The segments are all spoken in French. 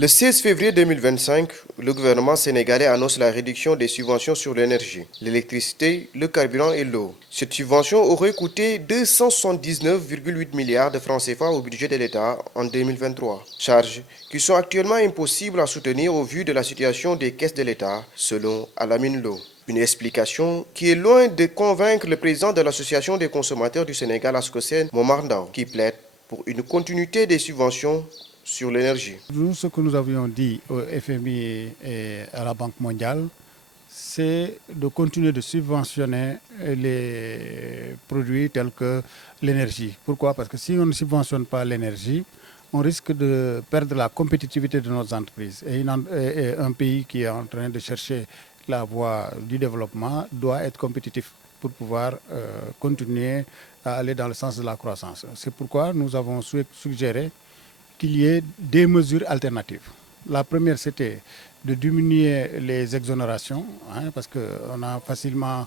Le 16 février 2025, le gouvernement sénégalais annonce la réduction des subventions sur l'énergie, l'électricité, le carburant et l'eau. Cette subvention aurait coûté 279,8 milliards de francs CFA au budget de l'État en 2023. Charges qui sont actuellement impossibles à soutenir au vu de la situation des caisses de l'État, selon Alamine Lo. Une explication qui est loin de convaincre le président de l'Association des consommateurs du Sénégal, ASCOSEN, Momar Ndao, qui plaide pour une continuité des subventions sur l'énergie. Nous, ce que nous avions dit au FMI et à la Banque mondiale, c'est de continuer de subventionner les produits tels que l'énergie. Pourquoi? Parce que si on ne subventionne pas l'énergie, on risque de perdre la compétitivité de nos entreprises. Et un pays qui est en train de chercher la voie du développement doit être compétitif pour pouvoir continuer à aller dans le sens de la croissance. C'est pourquoi nous avons suggéré qu'il y ait des mesures alternatives. La première, c'était de diminuer les exonérations, parce qu'on a facilement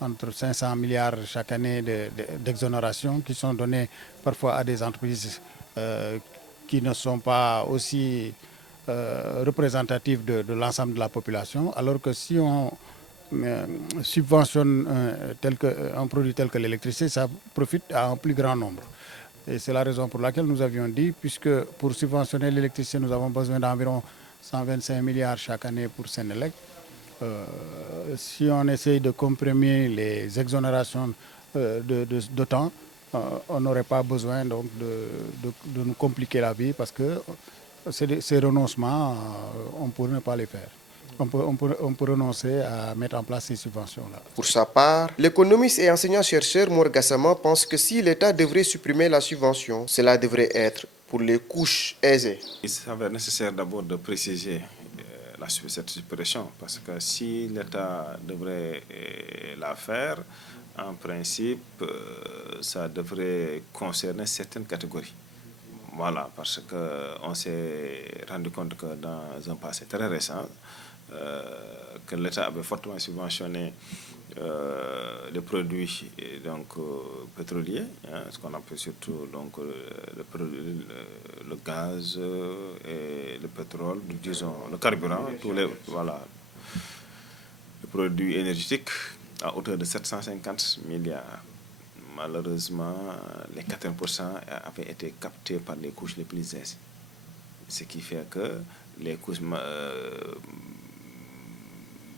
entre 500 milliards chaque année d'exonérations qui sont données parfois à des entreprises qui ne sont pas aussi représentatives de l'ensemble de la population, alors que si on subventionne un produit tel que l'électricité, ça profite à un plus grand nombre. Et c'est la raison pour laquelle nous avions dit, puisque pour subventionner l'électricité, nous avons besoin d'environ 125 milliards chaque année pour Sénélec. Si on essaye de comprimer les exonérations d'autant, on n'aurait pas besoin donc, de nous compliquer la vie parce que ces renoncements, on pourrait ne pas les faire. On peut renoncer à mettre en place ces subventions-là. Pour sa part, l'économiste et enseignant-chercheur Mor Gassama pense que si l'État devrait supprimer la subvention, cela devrait être pour les couches aisées. Il s'avère nécessaire d'abord de préciser cette suppression, parce que si l'État devrait la faire, en principe, ça devrait concerner certaines catégories. Voilà, parce qu'on s'est rendu compte que dans un passé très récent, que l'État avait fortement subventionné les produits pétroliers, ce qu'on appelle surtout le gaz et le pétrole, disons le carburant, tous les produits énergétiques à hauteur de 750 milliards. Malheureusement, les 80% avaient été captés par les couches les plus aisées. Ce qui fait que les couches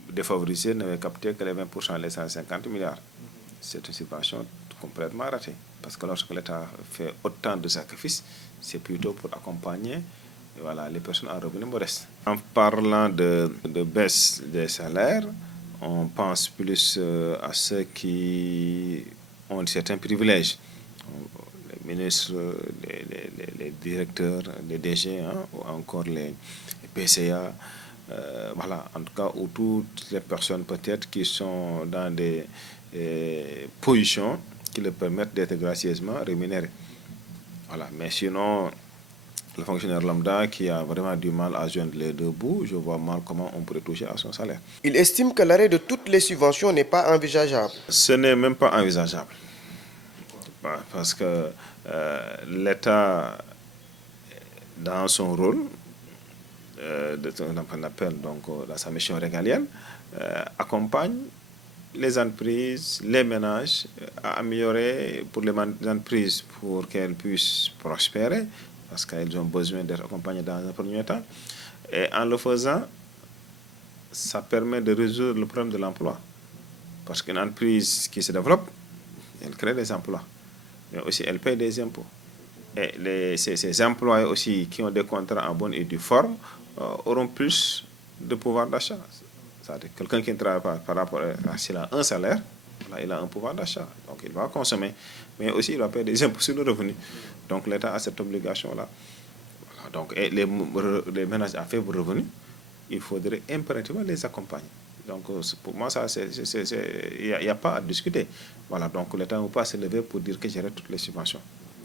défavorisés n'avaient capté que les 20%, les 150 milliards. C'est une subvention complètement ratée. Parce que lorsque l'État fait autant de sacrifices, c'est plutôt pour accompagner les personnes à revenus modestes. En parlant de baisse des salaires, on pense plus à ceux qui ont certains privilèges. Les ministres, les directeurs, les DG, ou encore les PCA. En tout cas, ou toutes les personnes peut-être qui sont dans des positions qui leur permettent d'être gracieusement rémunérés. Mais sinon, le fonctionnaire lambda qui a vraiment du mal à joindre les deux bouts, je vois mal comment on pourrait toucher à son salaire. Il estime que l'arrêt de toutes les subventions n'est pas envisageable. Ce n'est même pas envisageable. Parce que l'État, dans son rôle, on appelle donc dans sa mission régalienne, accompagne les entreprises, les ménages à améliorer pour les entreprises pour qu'elles puissent prospérer, parce qu'elles ont besoin d'être accompagnées dans un premier temps. Et en le faisant, ça permet de résoudre le problème de l'emploi. Parce qu'une entreprise qui se développe, elle crée des emplois, mais aussi elle paye des impôts. Et ces employés aussi qui ont des contrats en bonne et due forme auront plus de pouvoir d'achat. C'est-à-dire quelqu'un qui ne travaille pas par rapport à s'il a un salaire, il a un pouvoir d'achat. Donc il va consommer, mais aussi il va payer des impôts sur le revenu. Donc l'État a cette obligation-là. Donc et les ménages à faible revenu, il faudrait impérativement les accompagner. Donc pour moi, il n'y a pas à discuter. Donc l'État ne peut pas se lever pour dire que j'arrête toutes les subventions.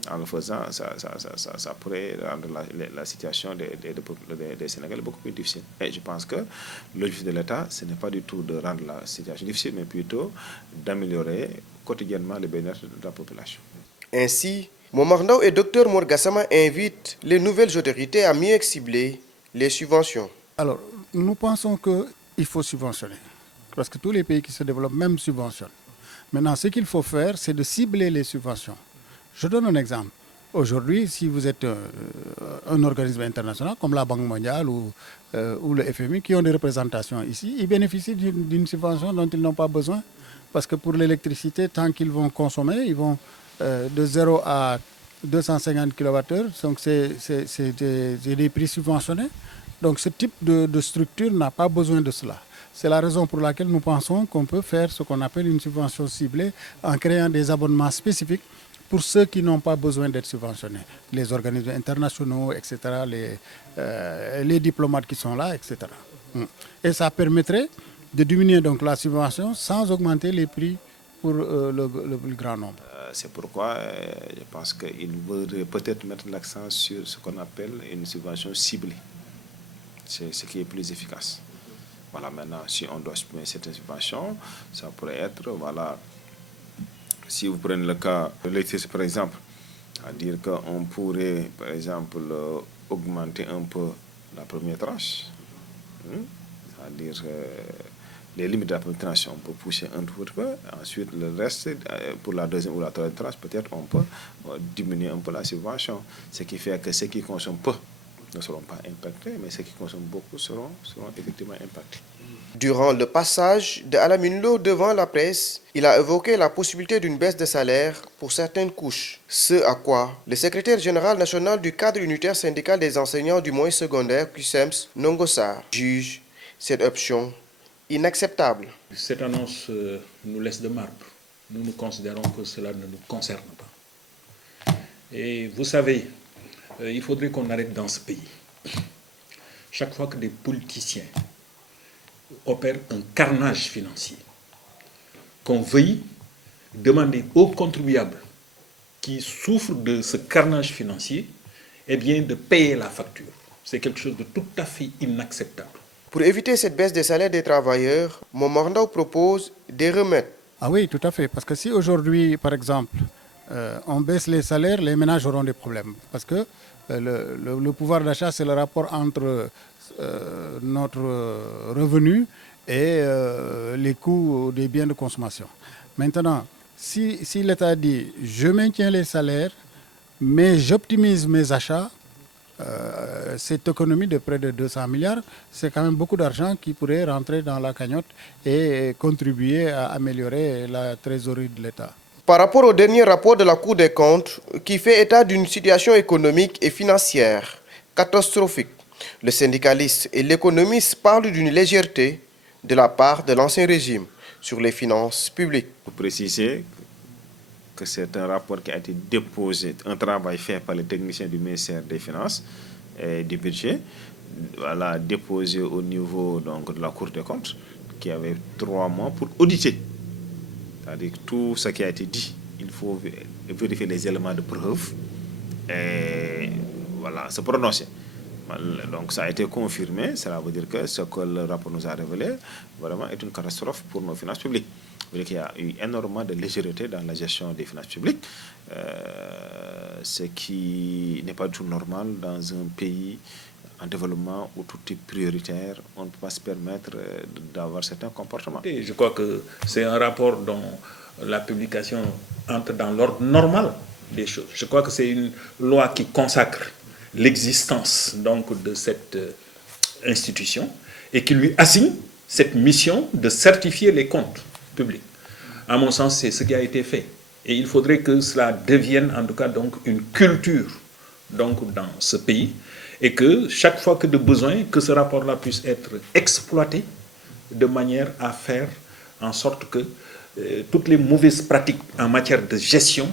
En le faisant, ça pourrait rendre la situation des Sénégalais beaucoup plus difficile. Et je pense que l'objectif de l'État, ce n'est pas du tout de rendre la situation difficile, mais plutôt d'améliorer quotidiennement le bien-être de la population. Ainsi, Momar Ndao et Dr Mor Gassama invitent les nouvelles autorités à mieux cibler les subventions? Alors, nous pensons qu'il faut subventionner, parce que tous les pays qui se développent même subventionnent. Maintenant, ce qu'il faut faire, c'est de cibler les subventions. Je donne un exemple. Aujourd'hui, si vous êtes un organisme international comme la Banque mondiale ou le FMI qui ont des représentations ici, ils bénéficient d'une subvention dont ils n'ont pas besoin. Parce que pour l'électricité, tant qu'ils vont consommer, ils vont de 0 à 250 kWh, donc c'est des prix subventionnés. Donc ce type de structure n'a pas besoin de cela. C'est la raison pour laquelle nous pensons qu'on peut faire ce qu'on appelle une subvention ciblée en créant des abonnements spécifiques pour ceux qui n'ont pas besoin d'être subventionnés. Les organismes internationaux, etc., les diplomates qui sont là, etc. Et ça permettrait de diminuer donc la subvention sans augmenter les prix pour le plus grand nombre. C'est pourquoi je pense qu'il faudrait peut-être mettre l'accent sur ce qu'on appelle une subvention ciblée. C'est ce qui est plus efficace. Voilà, maintenant, si on doit supprimer cette subvention, ça pourrait être, voilà, si vous prenez le cas de l'électricité, par exemple, à dire qu'on pourrait, par exemple, augmenter un peu la première tranche, c'est-à-dire les limites de la première tranche, on peut pousser un tout petit peu. Ensuite, le reste, pour la deuxième ou la troisième tranche, peut-être on peut diminuer un peu la subvention. Ce qui fait que ceux qui consomment peu ne seront pas impactés, mais ceux qui consomment beaucoup seront effectivement impactés. Durant le passage de Alamine Lo devant la presse, il a évoqué la possibilité d'une baisse de salaire pour certaines couches. Ce à quoi le secrétaire général national du cadre unitaire syndical des enseignants du moyen secondaire, CUSEMS, Ndongo Sarr, juge cette option inacceptable. Cette annonce nous laisse de marbre. Nous considérons que cela ne nous concerne pas. Et vous savez, il faudrait qu'on arrête dans ce pays. Chaque fois que des politiciens opèrent un carnage financier, qu'on veuille demander aux contribuables qui souffrent de ce carnage financier, eh bien, de payer la facture. C'est quelque chose de tout à fait inacceptable. Pour éviter cette baisse des salaires des travailleurs, Momar Ndao propose des remèdes. Ah oui, tout à fait. Parce que si aujourd'hui, par exemple, on baisse les salaires, les ménages auront des problèmes. Parce que le pouvoir d'achat, c'est le rapport entre notre revenu et les coûts des biens de consommation. Maintenant, si l'État dit « je maintiens les salaires, mais j'optimise mes achats », cette économie de près de 200 milliards, c'est quand même beaucoup d'argent qui pourrait rentrer dans la cagnotte et contribuer à améliorer la trésorerie de l'État. Par rapport au dernier rapport de la Cour des comptes qui fait état d'une situation économique et financière catastrophique, le syndicaliste et l'économiste parlent d'une légèreté de la part de l'ancien régime sur les finances publiques. Pour préciser que c'est un rapport qui a été déposé, un travail fait par les techniciens du ministère des Finances et du Budget, voilà, déposé au niveau donc, de la Cour des comptes, qui avait 3 mois pour auditer. C'est-à-dire que tout ce qui a été dit, il faut vérifier les éléments de preuve et voilà, se prononcer. Donc ça a été confirmé, cela veut dire que ce que le rapport nous a révélé vraiment est une catastrophe pour nos finances publiques. Il y a eu énormément de légèreté dans la gestion des finances publiques, ce qui n'est pas du tout normal dans un pays en développement où tout est prioritaire. On ne peut pas se permettre d'avoir certains comportements. Et je crois que c'est un rapport dont la publication entre dans l'ordre normal des choses. Je crois que c'est une loi qui consacre l'existence donc de cette institution et qui lui assigne cette mission de certifier les comptes publics. À mon sens, c'est ce qui a été fait. Et il faudrait que cela devienne en tout cas donc une culture donc, dans ce pays et que chaque fois que de besoin, que ce rapport-là puisse être exploité de manière à faire en sorte que toutes les mauvaises pratiques en matière de gestion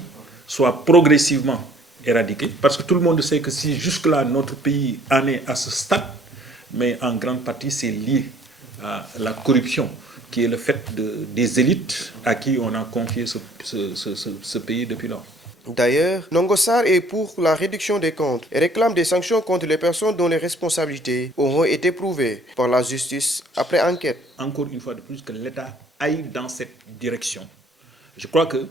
soient progressivement éradiquées. Parce que tout le monde sait que si jusque-là notre pays en est à ce stade, mais en grande partie c'est lié à la corruption, qui est le fait des élites à qui on a confié ce pays depuis lors. D'ailleurs, Ndongo Sarr est pour la réduction des comptes et réclame des sanctions contre les personnes dont les responsabilités auront été prouvées par la justice après enquête. Encore une fois de plus, que l'État aille dans cette direction. Je crois que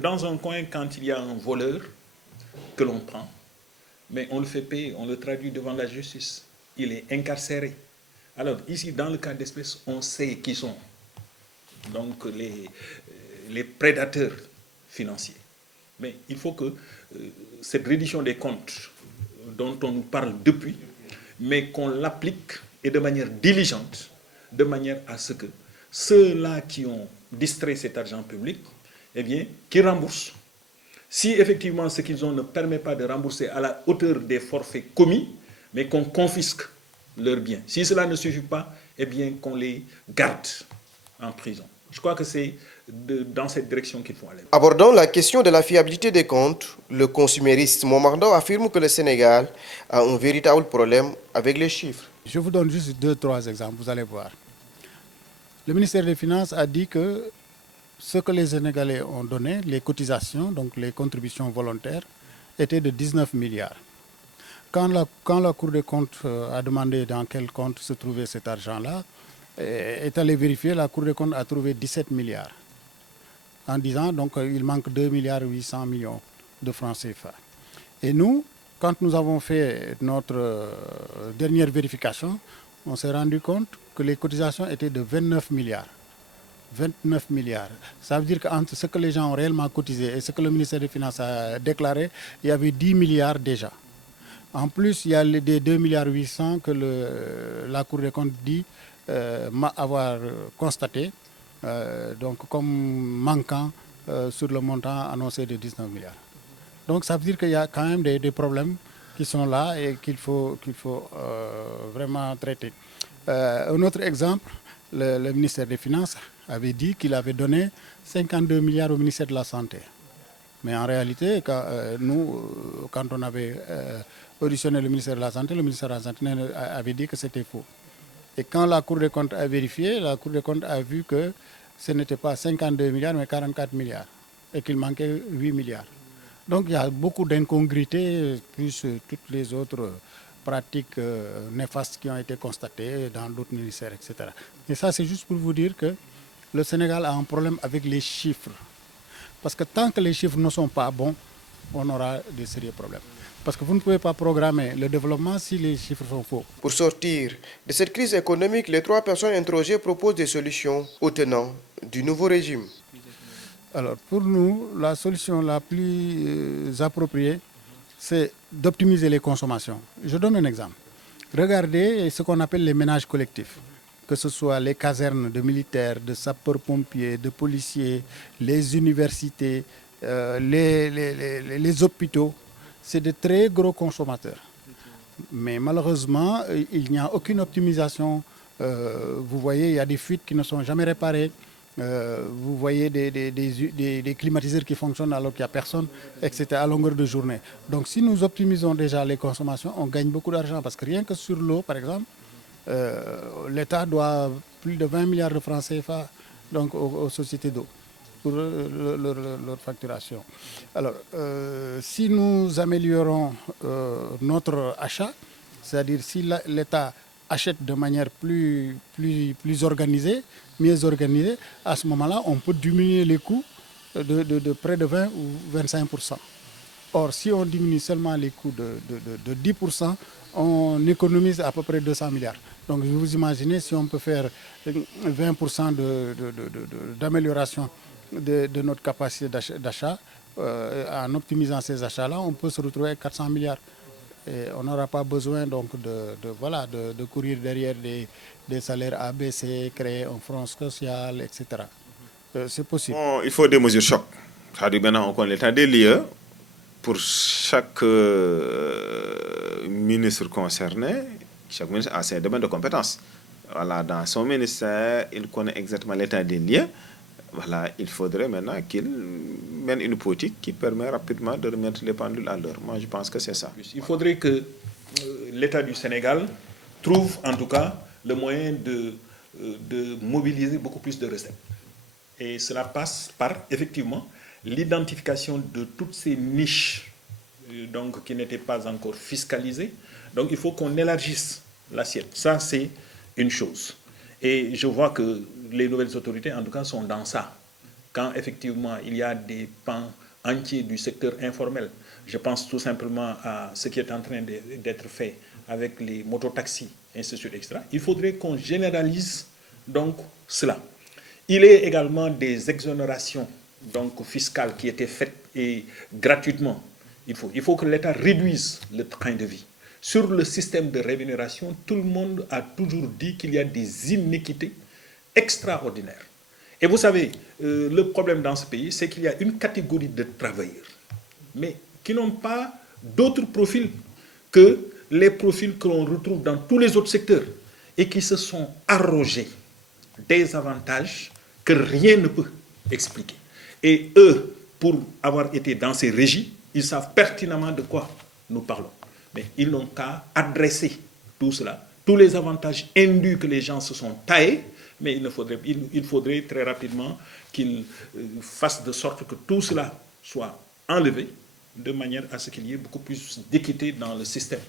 dans un coin, quand il y a un voleur que l'on prend, mais on le fait payer, on le traduit devant la justice. Il est incarcéré. Alors ici, dans le cas d'espèce, on sait qui sont donc les prédateurs financiers. Mais il faut que cette reddition des comptes dont on nous parle depuis, mais qu'on l'applique et de manière diligente, de manière à ce que ceux-là qui ont distrait cet argent public, eh bien, qu'ils remboursent. Si effectivement ce qu'ils ont ne permet pas de rembourser à la hauteur des forfaits commis, mais qu'on confisque leurs biens. Si cela ne suffit pas, eh bien qu'on les garde en prison. Je crois que c'est dans cette direction qu'il faut aller. Abordant la question de la fiabilité des comptes, le consumériste Momardon affirme que le Sénégal a un véritable problème avec les chiffres. Je vous donne juste 2-3 exemples, vous allez voir. Le ministère des Finances a dit que ce que les Sénégalais ont donné, les cotisations, donc les contributions volontaires, étaient de 19 milliards. Quand la Cour des comptes a demandé dans quel compte se trouvait cet argent-là, est allé vérifier, la Cour des comptes a trouvé 17 milliards. En disant donc il manque 2 milliards 800 millions de francs CFA. Et nous, quand nous avons fait notre dernière vérification, on s'est rendu compte que les cotisations étaient de 29 milliards. 29 milliards. Ça veut dire qu'entre ce que les gens ont réellement cotisé et ce que le ministère des Finances a déclaré, il y avait 10 milliards déjà. En plus, il y a les 2 milliards 800 que la Cour des comptes dit avoir constaté donc comme manquant sur le montant annoncé de 19 milliards. Donc ça veut dire qu'il y a quand même des problèmes qui sont là et qu'il faut vraiment traiter. Un autre exemple, le ministère des Finances avait dit qu'il avait donné 52 milliards au ministère de la Santé. Mais en réalité, quand on avait auditionné le ministère de la Santé avait dit que c'était faux. Et quand la Cour des comptes a vérifié, la Cour des comptes a vu que ce n'était pas 52 milliards, mais 44 milliards. Et qu'il manquait 8 milliards. Donc il y a beaucoup d'incongruités, plus toutes les autres pratiques néfastes qui ont été constatées dans d'autres ministères, etc. Et ça, c'est juste pour vous dire que le Sénégal a un problème avec les chiffres. Parce que tant que les chiffres ne sont pas bons, on aura de sérieux problèmes. Parce que vous ne pouvez pas programmer le développement si les chiffres sont faux. Pour sortir de cette crise économique, les 3 personnes interrogées proposent des solutions aux tenants du nouveau régime. Alors pour nous, la solution la plus appropriée, c'est d'optimiser les consommations. Je donne un exemple. Regardez ce qu'on appelle les ménages collectifs, que ce soit les casernes de militaires, de sapeurs-pompiers, de policiers, les universités, les hôpitaux. C'est de très gros consommateurs. Mais malheureusement, il n'y a aucune optimisation. Vous voyez, il y a des fuites qui ne sont jamais réparées. Vous voyez des climatiseurs qui fonctionnent alors qu'il n'y a personne, etc. à longueur de journée. Donc si nous optimisons déjà les consommations, on gagne beaucoup d'argent. Parce que rien que sur l'eau, par exemple, l'État doit plus de 20 milliards de francs CFA donc, aux sociétés d'eau pour leur facturation. Alors, si nous améliorons notre achat, c'est-à-dire si l'État achète de manière plus organisée, mieux organisée, à ce moment-là, on peut diminuer les coûts de près de 20 ou 25%. Or, si on diminue seulement les coûts de 10%, on économise à peu près 200 milliards. Donc, vous imaginez si on peut faire 20% d'amélioration de notre capacité d'achat, en optimisant ces achats-là, on peut se retrouver avec 400 milliards. Et on n'aura pas besoin donc de courir derrière des salaires abaissés, créer un front social, etc. C'est possible. Bon, il faut des mesures choc. C'est-à-dire maintenant, on connaît l'état des lieux pour chaque ministre concerné. Chaque ministre a ses domaines de compétences. Voilà, dans son ministère, il connaît exactement l'état des lieux. Voilà, il faudrait maintenant qu'il mène une politique qui permet rapidement de remettre les pendules à l'heure. Moi, je pense que c'est ça. Il faudrait que l'État du Sénégal trouve en tout cas le moyen de mobiliser beaucoup plus de recettes. Et cela passe par, effectivement, l'identification de toutes ces niches donc, qui n'étaient pas encore fiscalisées. Donc, il faut qu'on élargisse l'assiette. Ça, c'est une chose. Et je vois que les nouvelles autorités, en tout cas, sont dans ça. Quand, effectivement, il y a des pans entier du secteur informel. Je pense tout simplement à ce qui est en train d'être fait avec les mototaxis, ainsi de suite, etc. Il faudrait qu'on généralise donc cela. Il est également des exonérations donc, fiscales qui étaient faites et gratuitement. Il faut que l'État réduise le train de vie. Sur le système de rémunération, tout le monde a toujours dit qu'il y a des inéquités extraordinaires. Et vous savez, le problème dans ce pays, c'est qu'il y a une catégorie de travailleurs, mais qui n'ont pas d'autres profils que les profils que l'on retrouve dans tous les autres secteurs et qui se sont arrogés des avantages que rien ne peut expliquer. Et eux, pour avoir été dans ces régies, ils savent pertinemment de quoi nous parlons. Mais ils n'ont qu'à adresser tout cela, tous les avantages indus que les gens se sont taillés, mais il faudrait très rapidement qu'ils fassent de sorte que tout cela soit enlevé, de manière à ce qu'il y ait beaucoup plus d'équité dans le système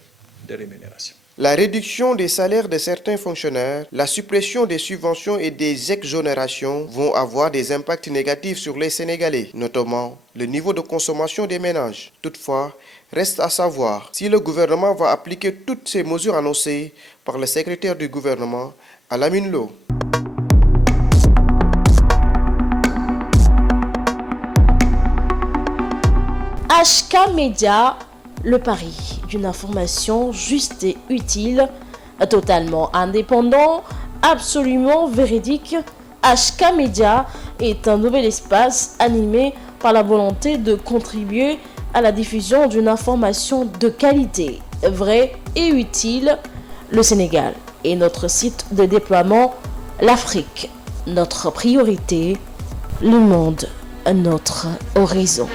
de rémunération. La réduction des salaires de certains fonctionnaires, la suppression des subventions et des exonérations vont avoir des impacts négatifs sur les Sénégalais, notamment le niveau de consommation des ménages. Toutefois, reste à savoir si le gouvernement va appliquer toutes ces mesures annoncées par le secrétaire du gouvernement, Alamine Lo. HK Média, le pari d'une information juste et utile, totalement indépendant, absolument véridique. HK Média est un nouvel espace animé par la volonté de contribuer à la diffusion d'une information de qualité, vraie et utile. Le Sénégal est notre site de déploiement, l'Afrique, notre priorité, le monde, notre horizon.